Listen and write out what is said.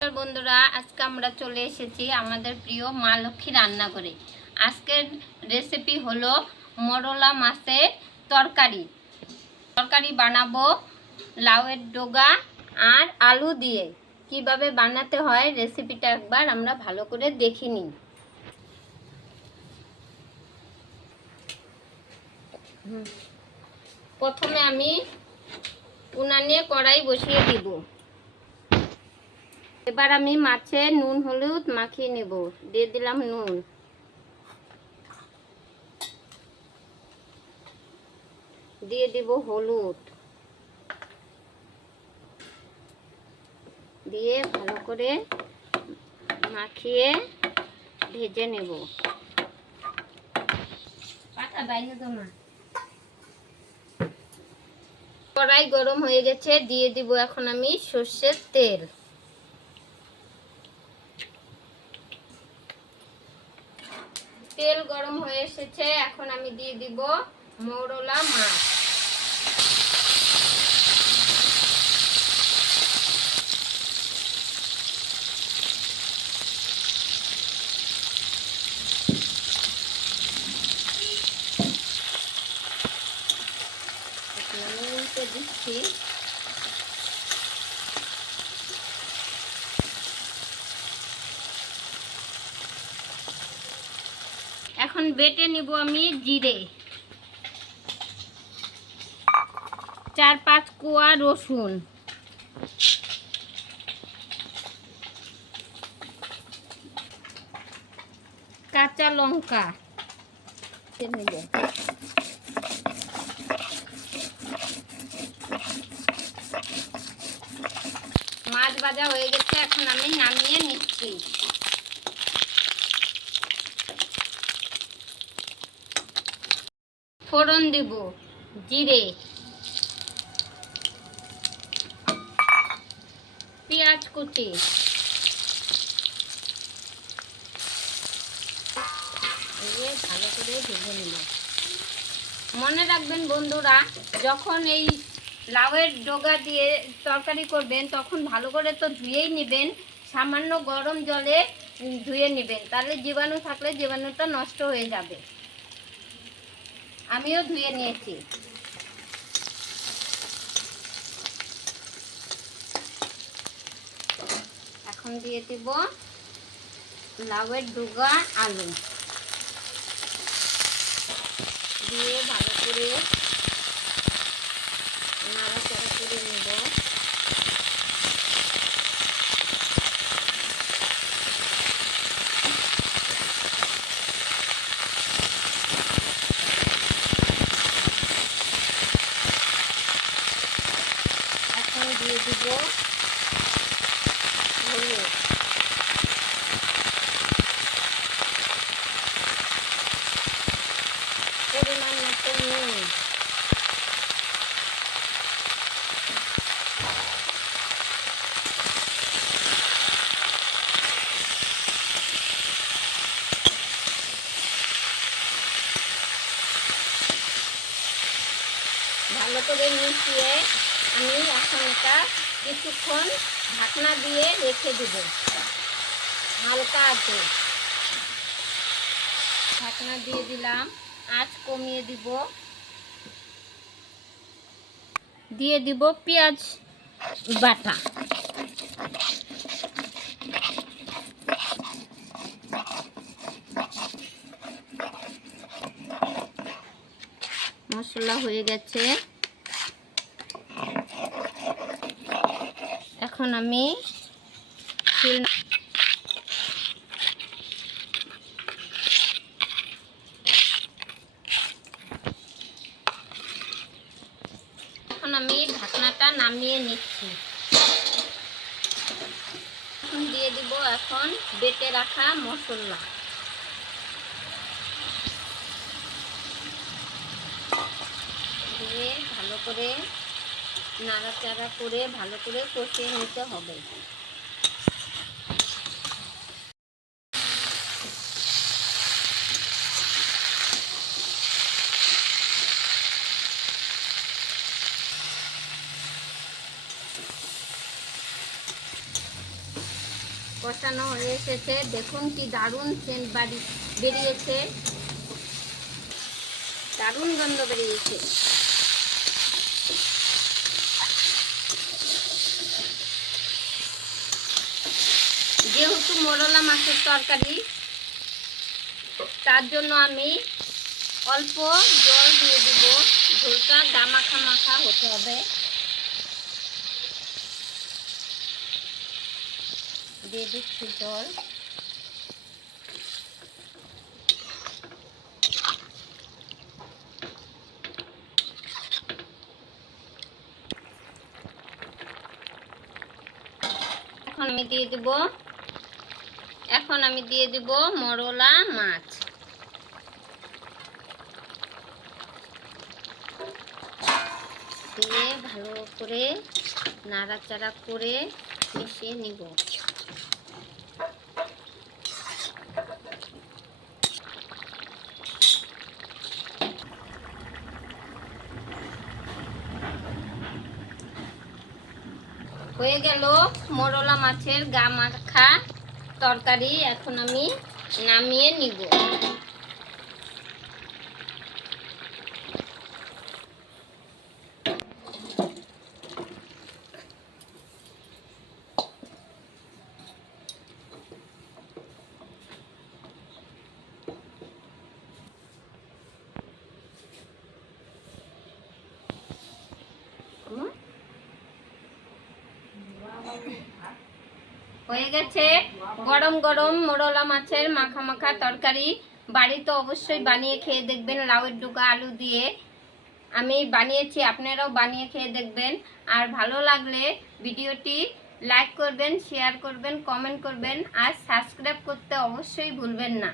বন্ধুরা, আজকে আমরা চলে এসেছি আমাদের প্রিয় মা লক্ষ্মী রান্নাঘরে। আজকের রেসিপি হলো মরলা মাছের তরকারি বানাবো লাউয়ের ডগা আর আলু দিয়ে। কিভাবে বানাতে হয় রেসিপিটা একবার আমরা ভালো করে দেখে নিই। প্রথমে আমি উনানে কড়াই বসিয়ে দিব। এবার আমি মাছে নুন হলুদ মাখিয়ে নেব। দিয়ে দিলাম নুন, দিয়ে দিব হলুদ, দিয়ে ভালো করে মাখিয়ে ভেজে নেব। কড়াই গরম হয়ে গেছে, দিয়ে দিব এখন আমি সর্ষের তেল। তেল গরম হয়ে এসেছে, এখন আমি দিয়ে দিব মৌরলা মাছ। দিচ্ছি এখন বেটে নিব আমি জিরে, 4-5 কোয়া রসুন, কাঁচা লঙ্কা, মাছ ভাজা হয়ে গেছে, এখন আমি নামিয়ে নিচ্ছি। ফোড়ন দিব জিরে, পেঁয়াজ কুচি, ভালো করে ভেজে নিব। মনে রাখবেন বন্ধুরা, যখন এই লাউয়ের ডগা দিয়ে তরকারি করবেন তখন ভালো করে তো ধুয়েই নেবেন, সামান্য গরম জলে ধুয়ে নেবেন, তাহলে জীবাণু থাকলে জীবাণুটা নষ্ট হয়ে যাবে। আমিও ধুয়ে নিয়েছি। এখন দিয়ে দেব লাউয়ের ডগা আলু, দিয়ে ভালো করে নাড়াচাড়া করে নেব। এখন দিয়ে দিব হলুদ, পরিমাণ মতো নুন, ভালো করে মিশিয়ে আমি এখন এটা কিছুক্ষণ ঢাকনা দিয়ে রেখে দেব। হালকা আছে, ঢাকনা দিয়ে দিলাম, আঁচ কমিয়ে দিব। দিয়ে দিব পেঁয়াজ বাটা, মশলা হয়ে গেছে। এখন আমি ঢাকনাটা নামিয়ে নিচ্ছি। এখন দিয়ে দিব এখন বেটে রাখা মশলা, দিয়ে ভালো করে নাড়াচাড়া করে ভালো করে কষিয়ে নিতে হবে। কষানো হয়ে এসেছে। দেখুন কি দারুণ সেন্ট বেরিয়েছে, দারুণ গন্ধ বেরিয়েছে। যেহেতু মোরলা মাছের তরকারি, তার জন্য আমি অল্প জল দিয়ে দিব। ঝোলটা গামাখা মাখা হতে হবে। দিয়ে দিচ্ছি জল। এখন আমি দিয়ে দিব মোরলা মাছ। দিয়ে ভালো করে নাড়াচাড়া করে মিশিয়ে নিব। হয়ে গেল মোরলা মাছের গা মাখা তরকারি। এখন আমি নামিয়ে নিব। হয়ে গেছে গরম গরম মোরলা মাছের মাখা মাখা তরকারি। বাড়িতে অবশ্যই বানিয়ে খেয়ে দেখবেন লাউয়ের ডোকা আলু দিয়ে। আমি বানিয়েছি, আপনারাও বানিয়ে খেয়ে দেখবেন। আর ভালো লাগলে ভিডিওটি লাইক করবেন, শেয়ার করবেন, কমেন্ট করবেন আর সাবস্ক্রাইব করতে অবশ্যই ভুলবেন না।